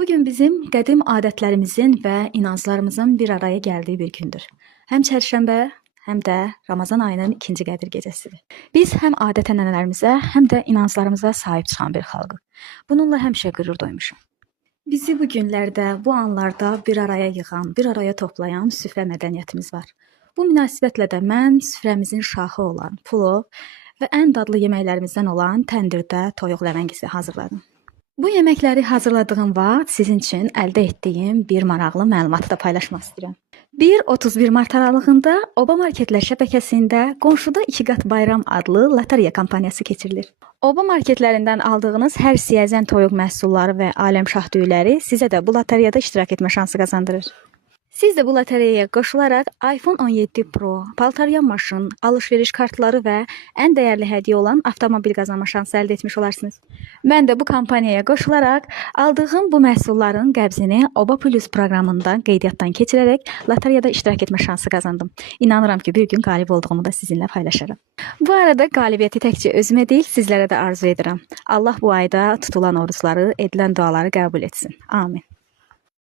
Bugün bizim qədim adətlərimizin və inanclarımızın bir araya gəldiyi bir gündür. Həm çərşənbə, həm də Ramazan ayının ikinci qədir gecəsidir. Biz həm adət-ənənələrimizə, həm də inanclarımıza sahib çıxan bir xalqıq. Bununla həmişə qürur duymuşam. Bizi bu günlərdə, bu anlarda bir araya yığan, bir araya toplayan süfrə mədəniyyətimiz var. Bu münasibətlə də mən süfrəmizin şahı olan plov və ən dadlı yeməklərimizdən olan təndirdə toyuq ləvəngisi hazırladım. Bu yeməkləri hazırladığım vaxt sizin üçün əldə etdiyim bir maraqlı məlumatı da paylaşmaq istəyirəm. 1-31 mart aralığında Oba Marketlər şəbəkəsində qonşuda 2 qat bayram adlı lotereya kampaniyası keçirilir. Oba marketlərindən aldığınız hər siyəzən toyuq məhsulları və aləmşah düyüləri sizə də bu lotereyada iştirak etmə şansı qazandırır. Siz də bu lotereyaya qoşularaq iPhone 17 Pro, paltaryan maşın, alış-veriş kartları və ən dəyərli hədiyyə olan avtomobil qazanma şansı əldə etmiş olarsınız. Mən də bu kampaniyaya qoşularaq aldığım bu məhsulların qəbzini Oba Plus proqramından qeydiyyatdan keçirərək lotereyada iştirak etmə şansı qazandım. İnanıram ki, bir gün qalib olduğumu da sizinlə paylaşaram. Bu arada qalibiyyəti təkcə özümə deyil, sizlərə də arzu edirəm. Allah bu ayda tutulan orucları, edilən duaları qəbul etsin. Amin.